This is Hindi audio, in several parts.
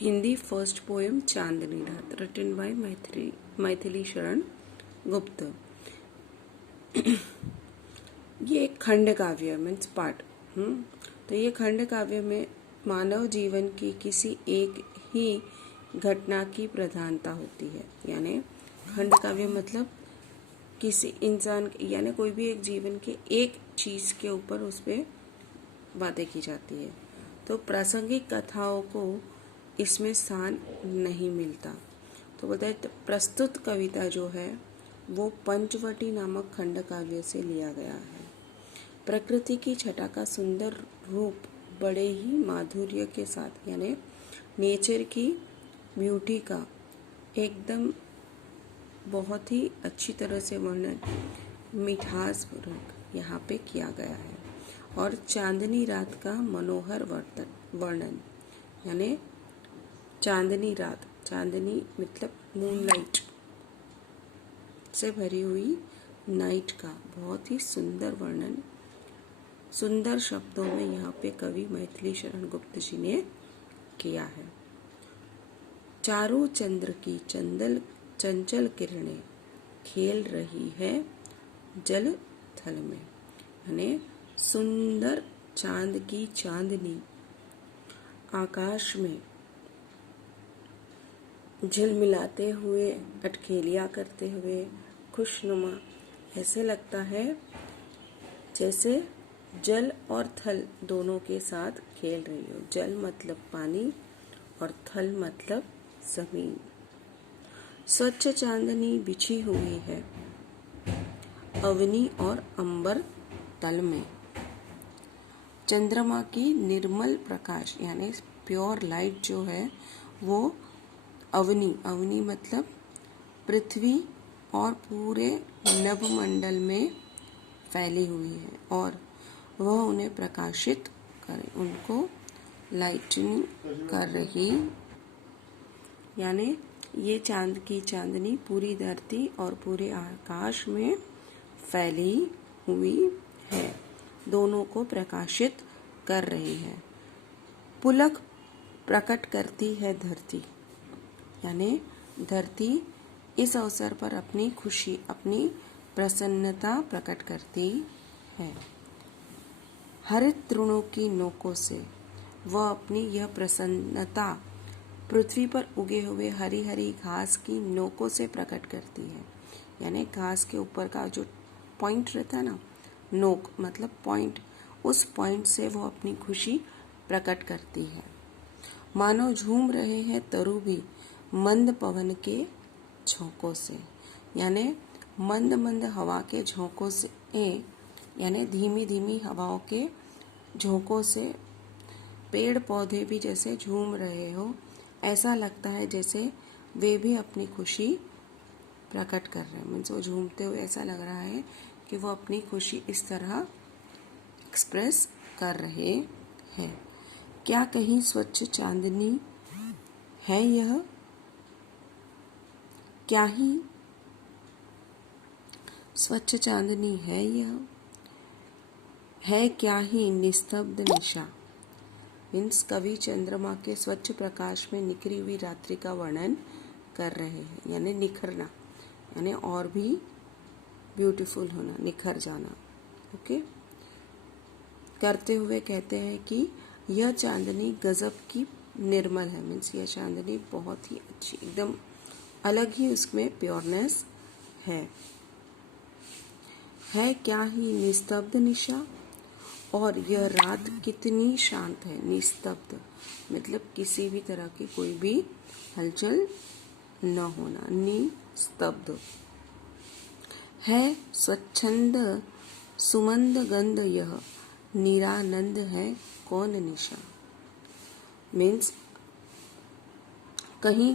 हिंदी फर्स्ट पोएम चांदनी रात रिटन बाय मैथिली शरण गुप्त। ये एक खंड काव्य मीन्स पाठ। तो ये खंड काव्य में मानव जीवन की किसी एक ही घटना की प्रधानता होती है। यानी खंड काव्य मतलब किसी इंसान यानी कोई भी एक जीवन के एक चीज के ऊपर उस पर बातें की जाती है। तो प्रासंगिक कथाओं को इसमें स्थान नहीं मिलता। तो बताए प्रस्तुत कविता जो है वो पंचवटी नामक खंड काव्य से लिया गया है। प्रकृति की छटा का सुंदर रूप बड़े ही माधुर्य के साथ यानी नेचर की ब्यूटी का एकदम बहुत ही अच्छी तरह से वर्णन मिठास पूर्वक यहाँ पे किया गया है। और चांदनी रात का मनोहर वर्णन यानी चांदनी रात, चांदनी मतलब मूनलाइट से भरी हुई नाइट का बहुत ही सुंदर वर्णन सुंदर शब्दों में यहाँ पे कवि मैथिली शरण गुप्त जी ने किया है। चारों चंद्र की चंचल किरणें खेल रही है जल थल में यानी सुंदर चांद की चांदनी आकाश में झिलमिलाते हुए अटखेलियां करते हुए खुशनुमा ऐसे लगता है जैसे जल और थल दोनों के साथ खेल रही हो। जल मतलब पानी और थल मतलब जमीन। स्वच्छ चांदनी बिछी हुई है अवनी और अंबर तल में। चंद्रमा की निर्मल प्रकाश यानी प्योर लाइट जो है वो अवनी मतलब पृथ्वी और पूरे नभमंडल में फैली हुई है और वह उन्हें प्रकाशित करे उनको लाइटनिंग कर रही यानी ये चांद की चांदनी पूरी धरती और पूरे आकाश में फैली हुई है, दोनों को प्रकाशित कर रही है। पुलक प्रकट करती है धरती यानी धरती इस अवसर पर अपनी खुशी अपनी प्रसन्नता प्रकट करती है। हरित तृणों की नोकों से वह अपनी यह प्रसन्नता पृथ्वी पर उगे हुए हरी हरी घास की नोकों से प्रकट करती है। यानी घास के ऊपर का जो पॉइंट रहता है ना, नोक मतलब पॉइंट, उस पॉइंट से वो अपनी खुशी प्रकट करती है। मानो झूम रहे हैं तरु भी मंद पवन के झोंकों से यानी मंद मंद हवा के झोंकों से यानी धीमी धीमी हवाओं के झोंकों से पेड़ पौधे भी जैसे झूम रहे हो, ऐसा लगता है जैसे वे भी अपनी खुशी प्रकट कर रहे हैं। मीन्स वो झूमते हुए ऐसा लग रहा है कि वो अपनी खुशी इस तरह एक्सप्रेस कर रहे हैं। क्या कहीं स्वच्छ चांदनी है यह, क्या ही स्वच्छ चांदनी है यह, है क्या ही निस्तब्ध निशा। मीन्स कवि चंद्रमा के स्वच्छ प्रकाश में निखरी हुई रात्रि का वर्णन कर रहे हैं यानी निखरना यानी और भी ब्यूटीफुल होना, निखर जाना। ओके, करते हुए कहते हैं कि यह चांदनी गजब की निर्मल है। मीन्स यह चांदनी बहुत ही अच्छी एकदम अलग ही उसमें प्योरनेस है क्या ही निस्तब्ध निशा। और यह रात कितनी शांत है। निस्तब्ध मतलब किसी भी तरह की कोई भी हलचल न होना, निस्तब्ध है। स्वच्छंद सुमंद गंध यह निरानंद है कौन निशा। मीन्स कहीं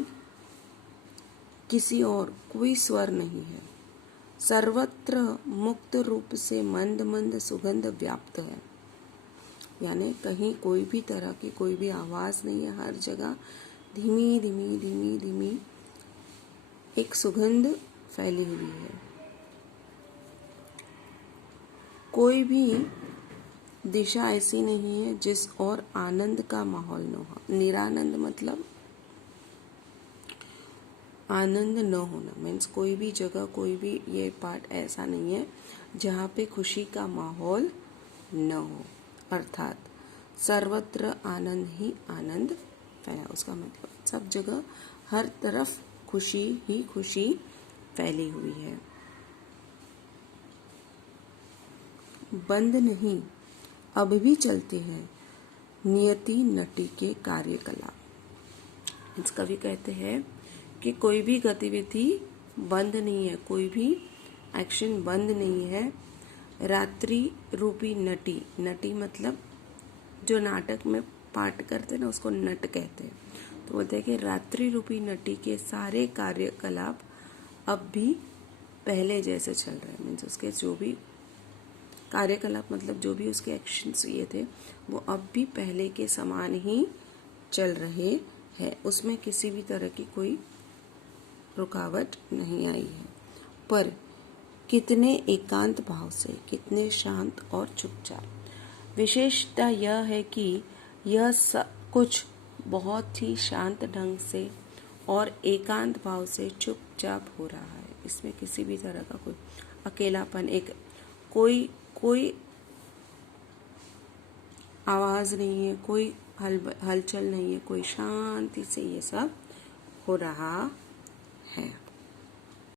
किसी और कोई स्वर नहीं है, सर्वत्र मुक्त रूप से मंद मंद सुगंध व्याप्त है। यानी कहीं कोई भी तरह की कोई भी आवाज नहीं है, हर जगह धीमी धीमी धीमी धीमी एक सुगंध फैली हुई है। कोई भी दिशा ऐसी नहीं है जिस और आनंद का माहौल न हो। निरानंद मतलब आनंद न होना मीन्स कोई भी जगह, कोई भी ये पार्ट ऐसा नहीं है जहाँ पे खुशी का माहौल न हो, अर्थात सर्वत्र आनंद ही आनंद फैला। उसका मतलब सब जगह हर तरफ खुशी ही खुशी फैली हुई है। बंद नहीं, अब भी चलते हैं नियति नटी के कार्यकलाप। इस कवि कहते हैं कि कोई भी गतिविधि बंद नहीं है, कोई भी एक्शन बंद नहीं है। रात्रि रूपी नटी, नटी मतलब जो नाटक में पाठ करते हैं ना, उसको नट कहते हैं। तो बोलते हैं कि रात्रि रूपी नटी के सारे कार्यकलाप अब भी पहले जैसे चल रहे हैं। मीन्स उसके जो भी कार्यकलाप मतलब जो भी उसके एक्शंस ये थे वो अब भी पहले के समान ही चल रहे हैं, उसमें किसी भी तरह की कोई रुकावट नहीं आई है। पर कितने एकांत भाव से, कितने शांत और चुपचाप। विशेषता यह है कि यह सब कुछ बहुत ही शांत ढंग से और एकांत भाव से चुपचाप हो रहा है। इसमें किसी भी तरह का कोई अकेलापन, एक कोई आवाज नहीं है, कोई हलचल नहीं है, कोई शांति से ये सब हो रहा है।